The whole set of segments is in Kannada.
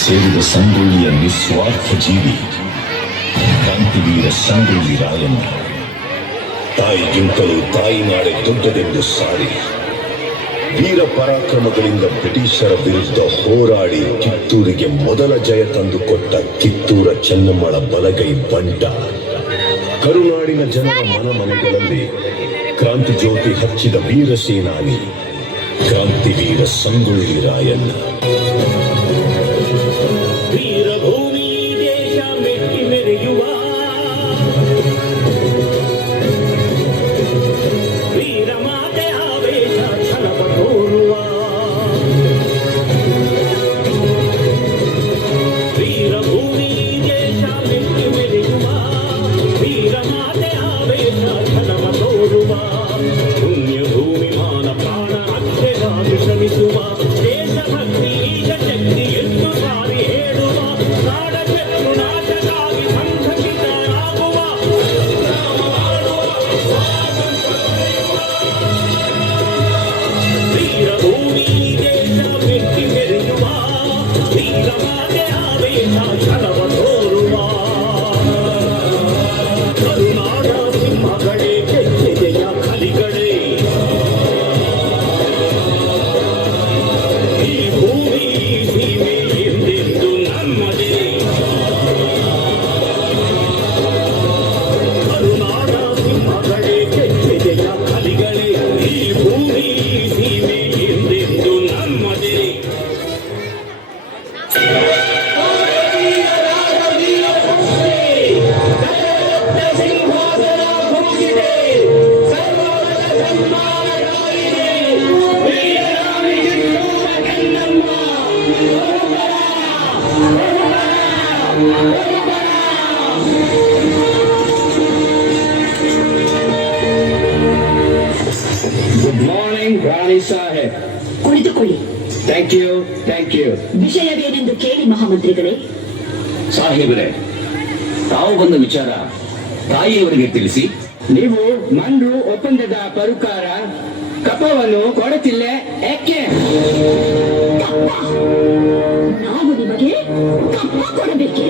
ಸೇರಿದ ಸಂಗೊಳ್ಳಿಯ ನಿಸ್ವಾರ್ಥ ಜೀವಿ ಕ್ರಾಂತಿವೀರ ಸಂಗೊಳ್ಳಿ ರಾಯಣ್ಣ. ತಾಯಿಗಿಂತಲೂ ತಾಯಿ ನಾಡೆ ದೊಡ್ಡದೆಂದು ಸಾರಿ ವೀರ ಪರಾಕ್ರಮಗಳಿಂದ ಬ್ರಿಟಿಷರ ವಿರುದ್ಧ ಹೋರಾಡಿ ಕಿತ್ತೂರಿಗೆ ಮೊದಲ ಜಯ ತಂದುಕೊಟ್ಟ ಕಿತ್ತೂರ ಚೆನ್ನಮ್ಮಳ ಬಲಗೈ ಬಂಟ. ಕರುನಾಡಿನ ಜನರ ಮನಮನೆಗಳಲ್ಲಿ ಕ್ರಾಂತಿ ಜ್ಯೋತಿ ಹಚ್ಚಿದ ವೀರ ಸೇನಾನಿ ಕ್ರಾಂತಿವೀರ ಸಂಗೊಳ್ಳಿ ರಾಯಣ್ಣ. ವೀರಭೂಮಿ ದೇಶ ಮೆಟ್ಟಿ ಮೆರೆಯುವ ವೀರಮಾತೆ ಆವೇಶ ಛಲವ ತೋರುವ ವೀರಭೂಮಿ ದೇಶ ಮೆಟ್ಟಿ ಮೆರೆಯುವ ವೀರಮಾತೆ ಆವೇಶ ಛಲವ ತೋರುವ ಪುಣ್ಯಭೂಮಿ ಮಾನ ಪ್ರಾಣ ರಕ್ಷೆಗಾಗಿ ಶ್ರಮಿಸುವ ದೇಶಭಕ್ತಿ ಈಗ ಶಕ್ತಿ ಎಂದು ಸಾರಿ ಹೇಳುವ ನಾಡಶತ್ರು ನಾಶಕ್ಕಾಗಿ ಸಂಘಟಿತರಾಗುವ ವೀರಭೂಮಿ ದೇಶ ಮೆಟ್ಟಿ ಮೆರೆಯುವ ವೀರಮಾತೆ ಆವೇಶ ಛಲವ ತೋರುವ ಕರುನಾಡ ಸಿಂಹಗಳೇ ಕೆಚ್ಚೆದೆಯ ಕಲಿಗಳೇ ಈ ಭೂಮಿ ಸೀಮೆ ಎಂದೆಂದು ನಮ್ಮದೇ. ಕರುನಾಡ ಸಿಂಹಗಳೇ ಕೆಚ್ಚೆದೆಯ ಕಲಿಗಳೇ ಈ ಭೂಮಿ ಸೀಮೆ ಎಂದೆಂದು ನಮ್ಮದೇ. ಗುಡ್ ಮಾರ್ನಿಂಗ್ ರಾಣಿ ಸಾಹೇಬ್. ಕುಳಿತುಕೊಳ್ಳಿ. Thank you thank you. ವಿಷಯವೇನೆಂದು ಕೇಳಿ ಮಹಾಮಂತ್ರಿಗಳೇ. ಸಾಹೇಬರೇ, ತಾವು ಬಂದ ವಿಚಾರ ತಾಯಿಯವರಿಗೆ ತಿಳಿಸಿ. ನೀವು ಮಂಡ್ರು ಒಪ್ಪಂದದ ಪರುಕಾರ ಕಪ್ಪವನ್ನು ಕೊಡುತ್ತಿಲ್ಲ ಯಾಕೆ? ಕಪ್ಪ? ನಾವು ನಿಮಗೆ ಕಪ್ಪ ಕೊಡಬೇಕೆ?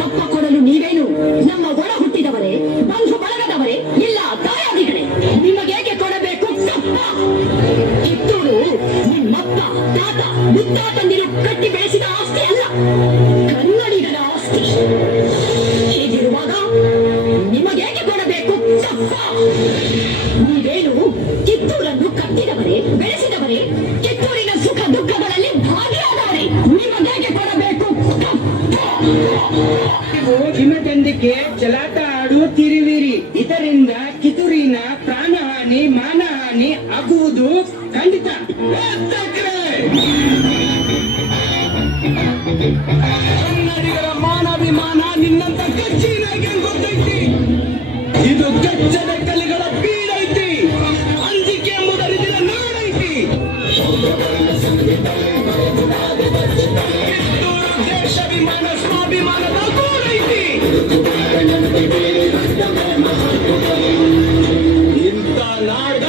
ಕಪ್ಪ ಕೊಡಲು ನೀವೇನು ನಮ್ಮ ಒಳ ಹುಟ್ಟಿದವರೇ, ಬಂಧು ಬಳಗದವರೇ, ಇಲ್ಲ ತಾಯಾದಿಗಳೇ? ನಿಮಗೇಕೆ ಕೊಡಬೇಕು ಕಪ್ಪ? ಕಿತ್ತೂರು ನಿಮ್ಮಪ್ಪ ತಾತ ಮುತ್ತಾತಂದಿರು ಕಟ್ಟಿ ಬೆಳೆಸಿದ ಆಸ್ತಿ ಅಲ್ಲ, ಕನ್ನಡಿಗರ ಆಸ್ತಿ. ಹೀಗಿರುವಾಗ ನಿಮಗೇಕೆ ಕೊಡಬೇಕು ಕಪ್ಪ? ನೀವೇನು ಕಿತ್ತೂರನ್ನು ಕಟ್ಟಿದವರೇ, ಬೆಳೆಸಿದವರೇ, ಕಿತ್ತೂರಿನ ಸುಖ ದುಃಖಗಳಲ್ಲಿ ಭಾಗಿಯಾದವರೇ. ನಿಮಗೇಕೆ ಕೊಡಬೇಕು ಕಪ್ಪ? ನೀವು ಹಿಮದಂದಿಗೆ ಚಲಾಟ ಆಡುತ್ತಿರುವಿರಿ. ಇದರಿಂದ ಕಿತ್ತೂರಿನ ಪ್ರಾಣಹಾನಿ ಮಾನಹಾನಿ ಆಗುವುದು ಖಂಡಿತ. ಕನ್ನಡಿಗರ ಮಾನಾಭಿಮಾನ ನಿನ್ನಂತ ಕಚ್ಚಿನಾಗೆ ಗೊತ್ತೈತಿ. ಇದು ಕಚ್ಚದ ಕಲೆಗಳ ಬೀಡೈತಿ. ಅಂಜಿಕೆ ಮುದರಿದಿರ ನಾಡೈತಿ. ಕಿತ್ತೂರು ದೇಶಾಭಿಮಾನ ಸ್ವಾಭಿಮಾನದ ಗೋಡೈತಿ. ಇಂಥ ನಾಡ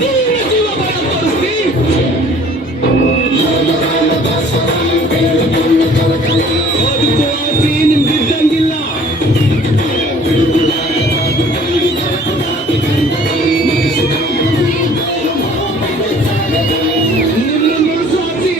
ನೀನು ಜೀವ ಬರ ತೋರಿಸಿ. ಬದುಕು ಆಸೆ ನಿಮ್ಗಿದ್ದಂಗಿಲ್ಲ. ನಿಮ್ಮ ಮುಳುಸಾಸಿ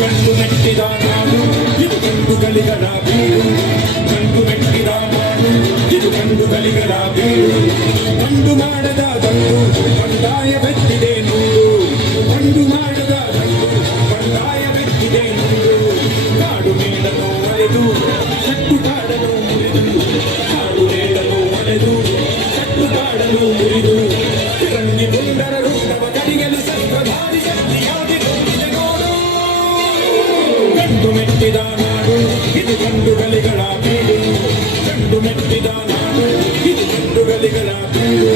ಗಂಡು ಮೆಟ್ಟಿದ ನಾಡು ಇದು ಗಂಡುಗಳಿಗರ ಬೀಡು ಗಂಡು ಮೆಟ್ಟಿದ ನಾಡು ಇದು ಗಂಡುಗಳಿಗರ ಬೀಡು ಗಂಡು ಮಾಡದ ಗಂಡು ಬಂಡಾಯ ಬೆತ್ತಿದೆ ನೂರು ಗಂಡು ಮಾಡದ ಗಂಡು ಬಂಡಾಯ ಬೆತ್ತಿದೆ ನೂರು ಕಾಡು ಮೇಡನು ಒಲೆದು ಕಟ್ಟು ಕಾಡನು ಮುರಿದು ಕಾಡು ಮೇಡನು ಒಲೆದು ಕಟ್ಟು ಕಾಡನು ಮುರಿದು ರಂಗಿ ಮುಂದರ ರೂಪವ ಕಡಿಯಲು ಸರ್ವಧಾರಿ ಶಕ್ತಿಯಾಗಿ ಗೊಂದಿದೆ ನೋಡು ಗಂಡು ಮೆಟ್ಟಿದ ನಾಡು ಇದು ಗಂಡುಗಳಿಗಳ ಬೀಡು ಗಂಡು ಮೆಟ್ಟಿದ ನಾಡು ಇದು ಗಂಡುಗಳಿಗಳ ಬೀಡು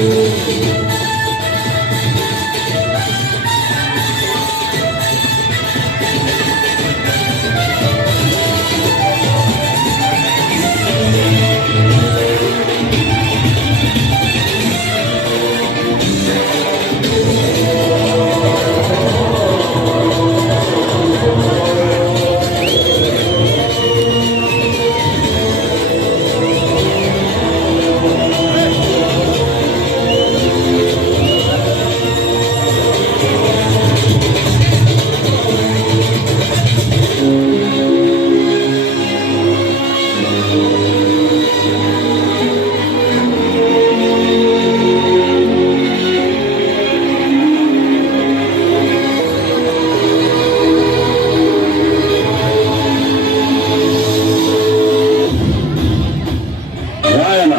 ರಾಯನ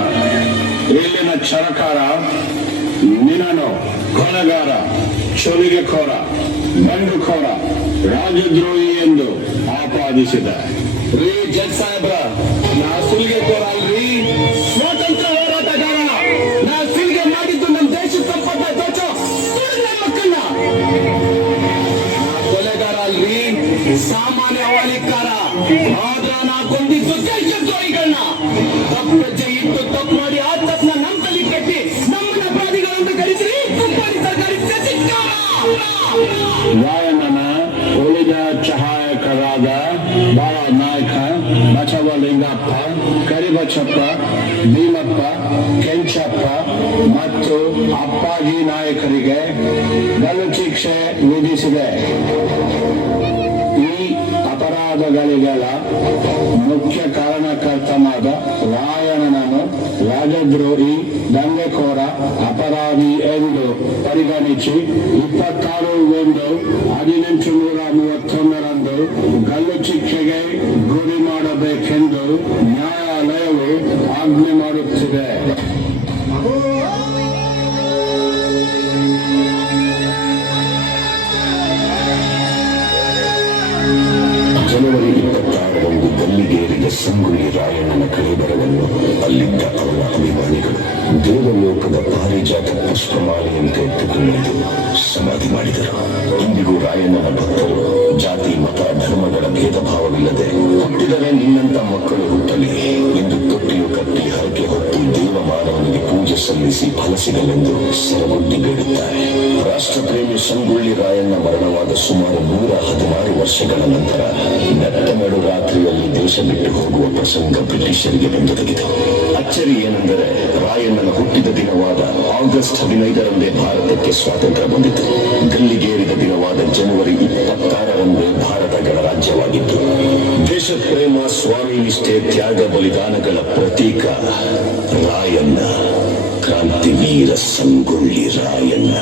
ಇಲ್ಲಿನ ಚರಕಾರ ನಿನ್ನನು ಕೊಲೆಗಾರ ಚೊಲಿಗೆಖೋರ ಬಂಡುಖೋರ ರಾಜದ್ರೋಹಿ ಎಂದು ಆಪಾದಿಸಿದ ರೀ ಜಡ್ ಸಾಹೇಬ್ರ ನಾ ಸುಲಿಗೆಖೋರ ಅಲ್ರಿ ಸ್ವಾತಂತ್ರ್ಯ ಹೋರಾಟಗಾರ ನಾ ಸುಲಿಗೆ ಮಾಡಿದ್ದು ನಮ್ಮ ದೇಶದ ಸಂಪತ್ತ ದೋಚೋ ನನ್ನ ಮಕ್ಕಳನ್ನ ನಾ ಕೊಲೆಗಾರ ಅಲ್ರಿ ಸಾಮಾನ್ಯ ಅವಳಿಕಾರ ಆದ್ರ ನಾ ಕೊಂದಿದ್ದು ದೇಶದ್ರೋಹಿಗಳನ್ನ ತಪ್ಪು ಹೆಜ್ಜೆ ಇಟ್ಟು ತಪ್ಪು ಮಾಡಿ ಆ ತಪ್ಪನ್ನ ನಮ್ಮ ತಲೆ ಕಟ್ಟಿ ನಮ್ಮನ್ನ ಅಪರಾಧಿಗಳಂತ ಕರೀತೀರಿ ಕುಂಬಾರಿ ಸರ್ಕಾರಿ ರಾಯಣ್ಣನ ಉಳಿದ ಸಹಾಯಕರಾದ ಬಾಳ ನಾಯಕ ಬಸವಲಿಂಗಪ್ಪ ಕರಿಬಚ್ಚಪ್ಪ ಭೀಮಪ್ಪ ಕೆಂಚಪ್ಪ ಮತ್ತು ಅಪ್ಪಾಜಿ ನಾಯಕರಿಗೆ ಗಲ್ಲು ಶಿಕ್ಷೆ ವಿಧಿಸಿದೆ. ಈ ಅಪರಾಧಗಳಿಗೆಲ್ಲ ಮುಖ್ಯ ಕಾರಣಕರ್ತನಾದ ರಾಯಣ್ಣನನ್ನು ರಾಜದ್ರೋಹಿ ದಂಗೆಕೋರ ಅಪರಾಧಿ ಎಂದು ಪರಿಗಣಿಸಿ 26/1/1831 ಗಲ್ಲು ಶಿಕ್ಷೆಗೆ ಗುರಿ ಮಾಡಬೇಕೆಂದು ನ್ಯಾಯಾಲಯವು ಆಜ್ಞೆ ಮಾಡುತ್ತಿದೆ. ಜನವರಿ 26ರಂದು ಗಲ್ಲಿಗೇರಿದ ಸಂಗೊಳ್ಳಿ ರಾಯಣ್ಣನ ಕಳೆಬರವನ್ನು ಅಲ್ಲಿದ್ದ ಅವರ ಅಭಿಮಾನಿಗಳು ದೇವಲೋಕದ ಪಾರಿಜಾತ ಪುಷ್ಪಮಾಲೆಯಂತೆ ತೆಗೆದುಕೊಂಡು ಸಮಾಧಿ ಮಾಡಿದರು. ಇಂದಿಗೂ ರಾಯಣ್ಣನ ಭಕ್ತರು ಜಾತಿ ಮತ ಧರ್ಮಗಳ ಭೇದ ಭಾವವಿಲ್ಲದೆ ಹುಟ್ಟಿದರೆ ನಿನ್ನಂತ ಮಕ್ಕಳು ಹುಟ್ಟಲಿ ಎಂದು ತೊಟ್ಟಿಲು ಕಟ್ಟಿ ಹರಕೆ ಹೊತ್ತು ದೇವಮಾನವನಿಗೆ ಪೂಜೆ ಸಲ್ಲಿಸಿ ಫಲ ಸಿಗಲೆಂದು ಸರಬುದ್ದಿ ಬೇಡುತ್ತಾರೆ. ರಾಷ್ಟ್ರಪ್ರೇಮಿ ಸಂಗೊಳ್ಳಿ ರಾಯಣ್ಣ ಮರಣವಾದ ಸುಮಾರು 116 ವರ್ಷಗಳ ನಂತರ ನಟ್ಟ ನಡು ರಾತ್ರಿಯಲ್ಲಿ ದೇಶ ಬಿಟ್ಟು ಹೋಗುವ ಪ್ರಸಂಗ ಬ್ರಿಟಿಷರಿಗೆ ಬಂದೊದಗಿತು. ಅಚ್ಚರಿ ಏನೆಂದರೆ ರಾಯಣ್ಣನ ಹುಟ್ಟಿದ ದಿನವಾದ ಆಗಸ್ಟ್ 15ರಂದೇ ಭಾರತಕ್ಕೆ ಸ್ವಾತಂತ್ರ್ಯ ಬಂದಿತು. ಗಲ್ಲಿಗೇರಿದ ದಿನವಾದ ಜನವರಿ 26ರಂದೇ ಭಾರತ ಗಣರಾಜ್ಯವಾಗಿತ್ತು. ದೇಶ ಪ್ರೇಮ, ಸ್ವಾಮಿ ನಿಷ್ಠೆ, ತ್ಯಾಗ ಬಲಿದಾನಗಳ ಪ್ರತೀಕ ರಾಯಣ್ಣ, ಕ್ರಾಂತಿವೀರ ಸಂಗೊಳ್ಳಿ ರಾಯಣ್ಣ.